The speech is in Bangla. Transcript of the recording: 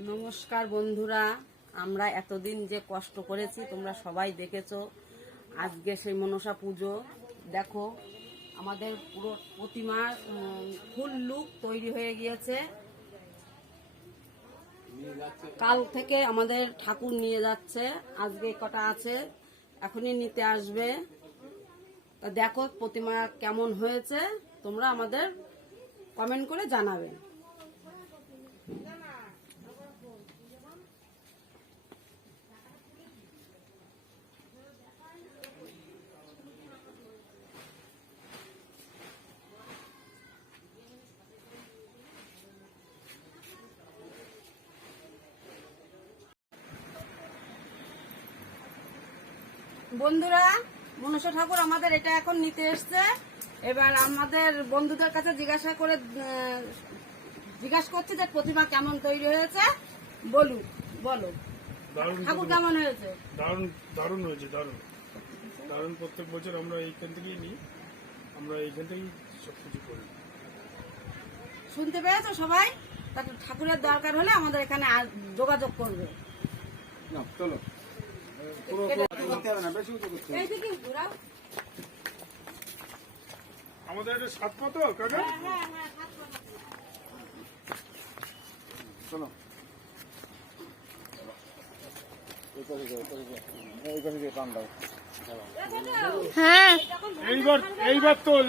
নমস্কার বন্ধুরা, আমরা এতদিন যে কষ্ট করেছি তোমরা সবাই দেখেছো। আজকে সেই মনসা পুজো দেখো, আমাদের পুরো প্রতিমার ফুল লুক তৈরি হয়ে গিয়েছে। কাল থেকে আমাদের ঠাকুর নিয়ে যাচ্ছে, আজকে কটা আছে এখনই নিতে আসবে। তা দেখো প্রতিমা কেমন হয়েছে, তোমরা আমাদের কমেন্ট করে জানাবে। বন্ধুরা, মনসা ঠাকুর আমাদের এটা এখন নিতে এসছে। এবার আমাদের বন্ধুদের কাছে জিজ্ঞাসা করছে যে প্রতিমা কেমন তৈরি হয়েছে। বলো ঠাকুর কেমন হয়েছে? দারুণ হয়েছে, দারুণ। প্রত্যেক বছর আমরা এইখান থেকেই নিই, আমরা এইখান থেকেই সবকিছু করি। শুনতে পেয়েছো সবাই? ঠাকুরের দরকার হলে আমাদের এখানে যোগাযোগ করবে। চলো আমাদের এটা 7 পা তো কাকা। চলো হ্যাঁ এইবার তোল।